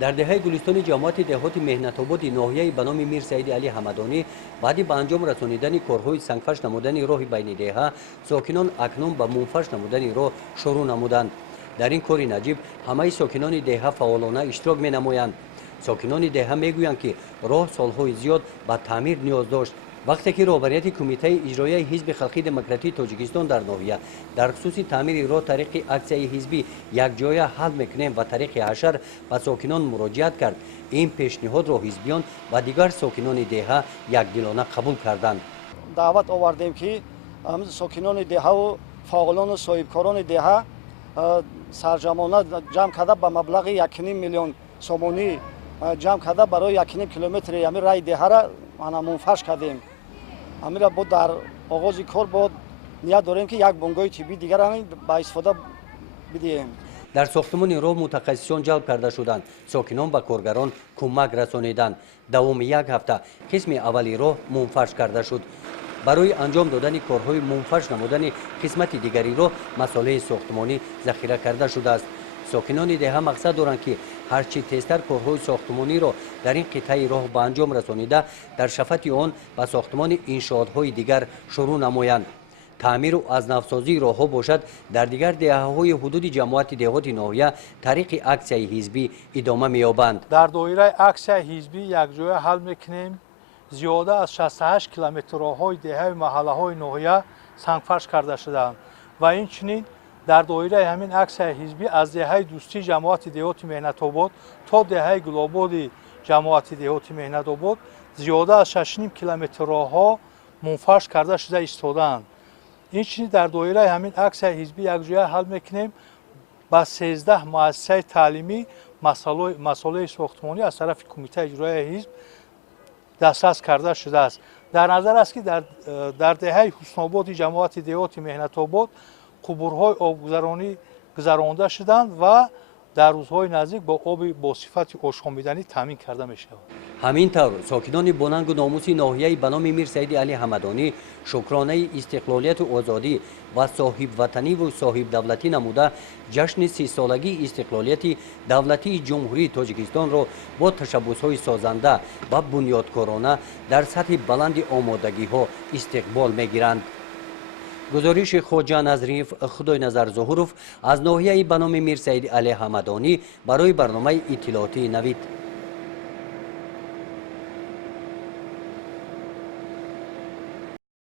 در دهه گلستان جماعت دهات مهنت‌آباد ناحیه به نام میر سعید علی حمدانی بعد به انجام رسانیدن کارهای سنگفرش نمودن راه بین دهه ساکنان اکنون به منفرش نمودن راه شروع نمودند. در این کار نجیب همه ساکنان دهه فعالانه اشتراک می نمایند. ساکنان دهه میگویند که راه سالهای زیاد به تعمیر نیاز داشت. وقتی که رهبریت کمیته اجرایی حزب خلقی دموکراتیک تاجیکستان در ناحیه در خصوص تعمیر راه طریق اکسیای حزبی یک جای حل میکنیم و طریق حشر به ساکنان مراجعت کرد، این پیشنهاد را حزبیان و دیگر ساکنان دهه یکدلانه قبول کردند. دعوت آوردیم که ساکنان دهه و فعالان و صاحبکاران دهه سرجمانه جمع کرده به مبلغ 1.5 میلیون سومانی جمع کرده برای 1.5 کیلومتر همین راه دهه را منفرش کردیم. همین را بود در آغاز کار بود نیت داریم که یک بنگاه طبی دیگر هم به استفاده بدهیم. در ساختمان راه متخصصان جلب کرده شدند. ساکنان به کارگران کمک رسانیدند. دوام یک هفته قسم اولی راه منفرش کرده شد. برای انجام دادن کارهای منفرش نمودن قسمت دیگری راه مساله ساختمانی ذخیره کرده شده است. ساکنان دهه مقصد دارند که هرچی تیزتر کارهای ساختمانی را در این قطعه راه به انجام رسانیده در شفت آن به ساختمان انشاءات‌های دیگر شروع نمایند. تعمیر و از نوسازی راه‌ها باشد در دیگر دهه‌های حدود جماعت دهات ناحیه طریق اکسیای حزبی ادامه می‌یابند. در دایره اکسیای حزبی یک جای حل می‌کنیم. زیاده از 68 کیلومتر راه‌های دهه و محله‌های ناحیه سنگفرش کرده شدند و اینچنین در دایره همین اکسیای حزبی از دهه دوستی جماعت دهات مهنت‌آباد تا دهه گل‌آباد جماعت دهات مهنت‌آباد زیاده از 6.5 کیلومتر راه‌ها منفرش کرده شده ایستادند. اینچنین در دایره همین اکسیای حزبی یک جای حل میکنیم. با 13 مؤسسه تعلیمی مسائل ساختمانی از طرف کمیته اجرایی حزب دسترس کرده شده است. در نظر است که در دهه حسن آباد جماعت دهات مهنت‌آباد قبورهای آبگذرانی گذرانده شدند و در روزهای نزدیک با آب با صفت آشامیدنی تامین کرده می شود. همینطور ساکنان باننگ و ناموسی ناحیه به نام میر سعید علی حمدانی شکرانه استقلالیت و آزادی و صاحب وطنی و صاحب دولتی نموده جشن 30 سالگی استقلالیت دولتی جمهوری تاجیکستان را با تشبس‌های سازنده و بنیادکارانه در سطح بلند آمادگی‌ها استقبال می‌گیرند. گزارش خواجه نظریف خدای نظر ظهوروف از ناحیه به نام میر سعید علی حمدانی برای برنامه اطلاعاتی نوید.